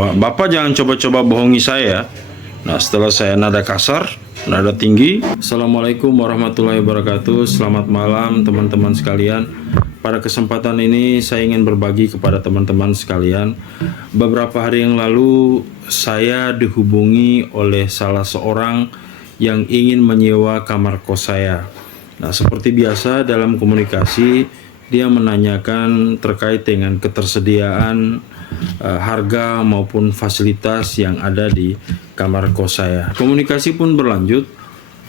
Bapak jangan coba-coba bohongi saya. Nah, setelah saya nada kasar, nada tinggi. Assalamualaikum warahmatullahi wabarakatuh. Selamat malam teman-teman sekalian. Pada kesempatan ini saya ingin berbagi kepada teman-teman sekalian. Beberapa hari yang lalu saya dihubungi oleh salah seorang yang ingin menyewa kamar kos saya. Nah, seperti biasa dalam komunikasi, dia menanyakan terkait dengan ketersediaan harga maupun fasilitas yang ada di kamar kos saya. Komunikasi pun berlanjut,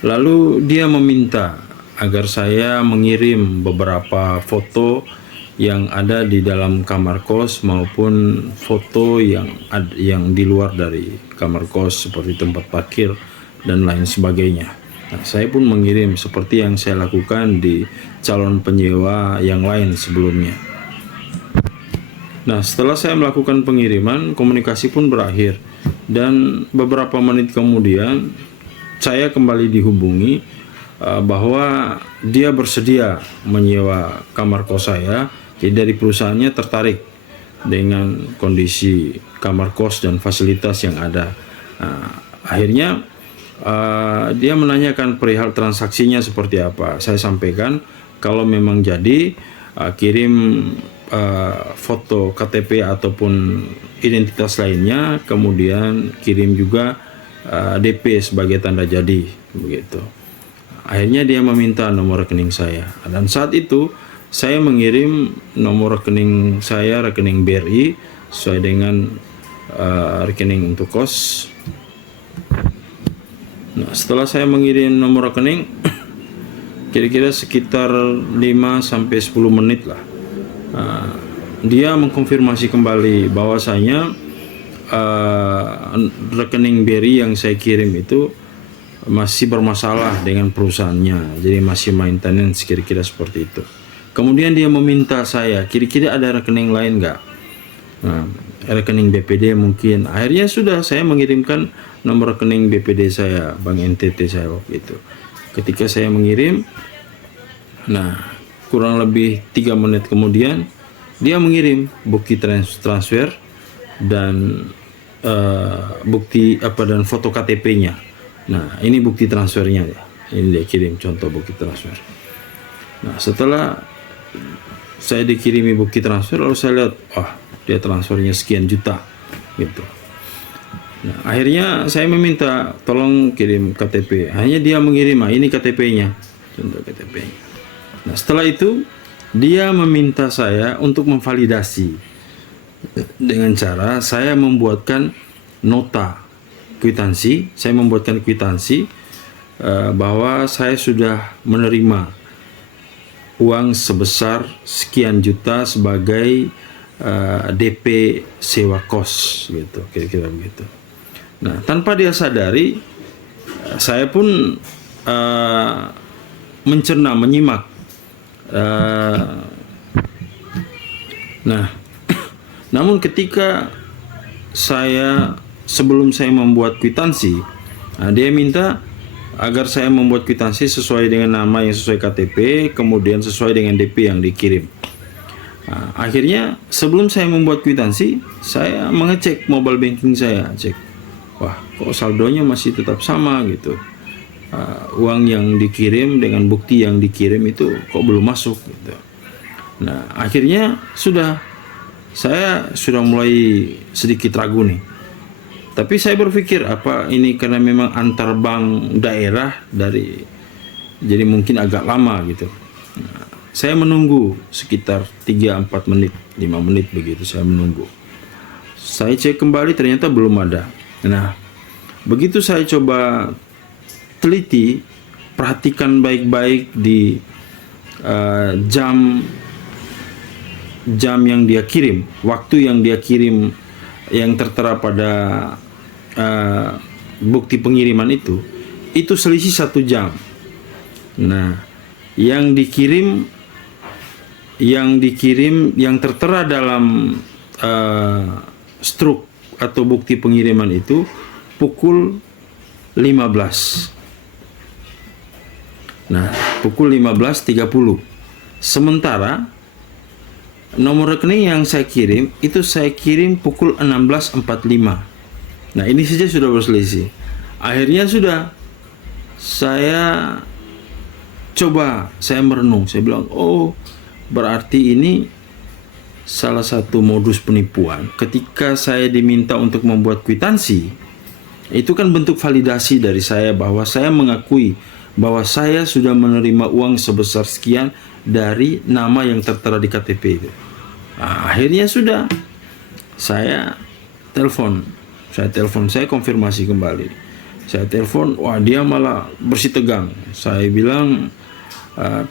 lalu dia meminta agar saya mengirim beberapa foto yang ada di dalam kamar kos maupun foto yang di luar dari kamar kos seperti tempat parkir dan lain sebagainya. Nah, saya pun mengirim seperti yang saya lakukan di calon penyewa yang lain sebelumnya. Nah, setelah saya melakukan pengiriman, komunikasi pun berakhir. Dan beberapa menit kemudian, saya kembali dihubungi bahwa dia bersedia menyewa kamar kos saya. Jadi dari perusahaannya tertarik dengan kondisi kamar kos dan fasilitas yang ada. Nah, akhirnya dia menanyakan perihal transaksinya seperti apa. Saya sampaikan kalau memang jadi kirim foto KTP ataupun identitas lainnya, kemudian kirim juga DP sebagai tanda jadi, begitu. Akhirnya dia meminta nomor rekening saya, dan saat itu saya mengirim nomor rekening saya, rekening BRI sesuai dengan rekening untuk kos. Nah, setelah saya mengirim nomor rekening, kira-kira sekitar 5-10 menit lah, dia mengkonfirmasi kembali bahwasanya rekening BRI yang saya kirim itu masih bermasalah dengan perusahaannya, jadi masih maintenance, kira-kira seperti itu. Kemudian dia meminta saya, kira-kira ada rekening lain nggak? Nah, rekening BPD mungkin. Akhirnya sudah saya mengirimkan nomor rekening BPD saya, Bank NTT saya waktu itu. Ketika saya mengirim, nah kurang lebih 3 menit kemudian dia mengirim bukti transfer dan bukti dan foto KTP-nya. Nah, ini bukti transfernya ya. Ini dia kirim contoh bukti transfer. Nah, setelah saya dikirimi bukti transfer, lalu saya lihat, dia transfernya sekian juta gitu. Nah, akhirnya saya meminta tolong kirim KTP. Hanya dia mengirim, ini KTP-nya, contoh KTP-nya. Nah, setelah itu dia meminta saya untuk memvalidasi dengan cara saya membuatkan nota kwitansi. Saya membuatkan kwitansi bahwa saya sudah menerima uang sebesar sekian juta sebagai DP sewa kos gitu, kira-kira begitu. Nah, tanpa dia sadari, saya pun mencerna, menyimak. Nah, namun ketika sebelum saya membuat kwitansi, dia minta agar saya membuat kwitansi sesuai dengan nama yang sesuai KTP, kemudian sesuai dengan DP yang dikirim. Nah, akhirnya sebelum saya membuat kwitansi, saya mengecek mobile banking saya, cek, kok saldonya masih tetap sama gitu. Uang yang dikirim dengan bukti yang dikirim itu kok belum masuk gitu. Nah, akhirnya saya sudah mulai sedikit ragu nih. Tapi saya berpikir, apa ini karena memang antar bank daerah jadi mungkin agak lama gitu. Nah, saya menunggu sekitar 3-4 menit, 5 menit begitu saya menunggu. Saya cek kembali, ternyata belum ada. Nah, begitu saya coba teliti, perhatikan baik-baik di jam yang dia kirim, waktu yang dia kirim yang tertera pada bukti pengiriman itu selisih 1 jam. Nah, yang dikirim yang tertera dalam struk atau bukti pengiriman itu pukul 15. Nah, pukul 15.30. Sementara Nomor rekening yang saya kirim itu saya kirim pukul 16.45. Nah, ini saja sudah berselisih. Akhirnya sudah saya merenung. Saya bilang, oh, berarti ini salah satu modus penipuan. Ketika saya diminta untuk membuat kwitansi, itu kan bentuk validasi dari saya bahwa saya mengakui bahwa saya sudah menerima uang sebesar sekian dari nama yang tertera di KTP itu. Nah, akhirnya sudah saya telepon, saya konfirmasi kembali. Saya telepon, wah dia malah bersitegang. Saya bilang,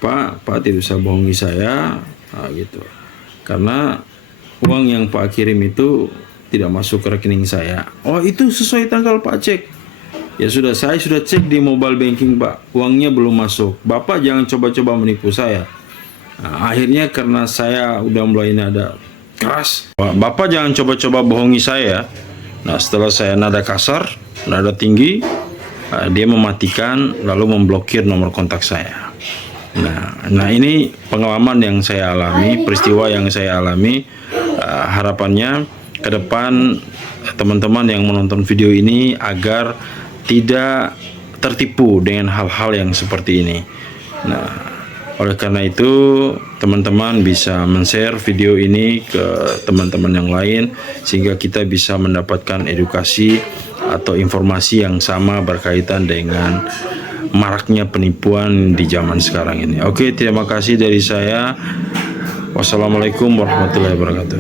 Pak tidak usah bohongi saya, gitu. Karena uang yang Pak kirim itu tidak masuk ke rekening saya. Oh, itu sesuai tanggal Pak cek. Ya sudah, saya sudah cek di mobile banking Pak, uangnya belum masuk. Bapak jangan coba-coba menipu saya. Nah, akhirnya karena saya udah mulai nada keras, Bapak jangan coba-coba bohongi saya. Nah, setelah saya nada kasar, nada tinggi, dia mematikan lalu memblokir nomor kontak saya. Nah ini pengalaman yang saya alami, peristiwa yang saya alami. Harapannya ke depan teman-teman yang menonton video ini agar tidak tertipu dengan hal-hal yang seperti ini. Nah, oleh karena itu teman-teman bisa men-share video ini ke teman-teman yang lain sehingga kita bisa mendapatkan edukasi atau informasi yang sama berkaitan dengan maraknya penipuan di zaman sekarang ini. Oke, terima kasih dari saya. Wassalamualaikum warahmatullahi wabarakatuh.